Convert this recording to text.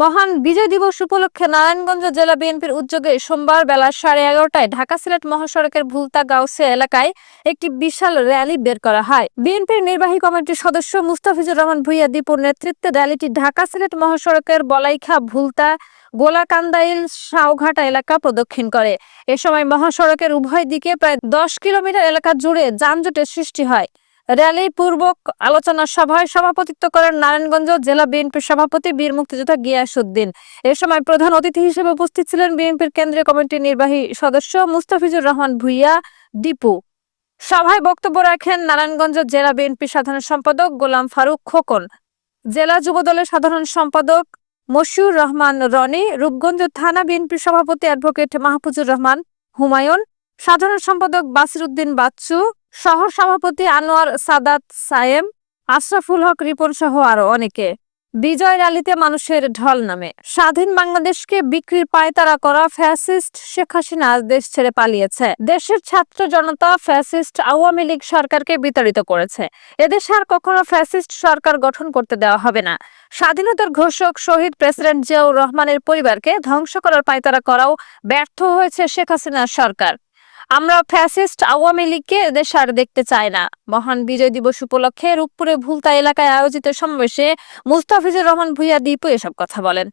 মহান বিজয় দিবস উপলক্ষে নারায়ণগঞ্জ জেলা বিএনপির উদ্যোগে সোমবার বেলা 11:30টায় ঢাকা সিলেট মহাসড়কের ভুলতা গাউসিয়া এলাকায় একটি বিশাল র্যালি বের করা হয়। বিএনপির নির্বাহী কমিটির সদস্য মুস্তাফিজুর রহমান ভূঁইয়া দীপুর নেতৃত্বে র্যালিটি ঢাকা সিলেট মহাসড়কের বলাইখা ভুলতা গোলাকান্দাইল সাওঘাটা এলাকা প্রদক্ষিণ করে। এ সময় মহাসড়কের উভয় দিকে প্রায় 10 কিলোমিটার এলাকা জুড়ে যানজটের সৃষ্টি হয়। র্যালি পূর্বক আলোচনা সভায় সভাপতিত্ব করেন নারায়ণগঞ্জ জেলা বিএনপির সভাপতি বীর মুক্তিযোদ্ধা গিয়াসউদ্দিন। এ সময় প্রধান অতিথি হিসেবে উপস্থিত ছিলেন বিএনপির কেন্দ্রীয় কমিটির নির্বাহী সদস্য মুস্তাফিজুর রহমান ভূঁইয়া দীপু। সভায় বক্তব্য রাখেন নারায়ণগঞ্জ জেলা বিএনপির সাধারণ সম্পাদক গোলাম ফারুক খোকন, জেলা যুবদলের সাধারণ সম্পাদক মশিউর রহমান রনি, রূপগঞ্জ থানা বিএনপির সভাপতি অ্যাডভোকেট মাহফুজুর রহমান হুমায়ুন, সাধারণ সম্পাদক বাসির উদ্দিন বাচ্চু, শহর সভাপতি আনোয়ার সাদাত সায়েম, আশরাফুল হক রিপন সহ আরো অনেকে। বিজয় র্যালিতে মানুষের ঢল নামে। স্বাধীন বাংলাদেশকে বিক্রির পায়তারা করা ফ্যাসিস্ট শেখ হাসিনা আজ দেশ ছেড়ে পালিয়েছে। দেশের ছাত্র জনতা ফ্যাসিস্ট আওয়ামী লীগ সরকারকে বিতাড়িত করেছে। এদেশে আর কখনো ফ্যাসিস্ট সরকার গঠন করতে দেওয়া হবে না। স্বাধীনতার ঘোষক শহীদ প্রেসিডেন্ট জিয়াউর রহমানের পরিবারকে ধ্বংস করার পায়তারা করাও ব্যর্থ হয়েছে শেখ হাসিনার সরকার। আমরা ফ্যাসিস্ট আওয়ামী লীগকে দেশে আর দেখতে চাই না। মহান বিজয় দিবস উপলক্ষে রূপপুরে ভুলতা এলাকায় আয়োজিত সমাবেশে মুস্তাফিজুর রহমান ভূঁইয়া দীপু এসব কথা বলেন।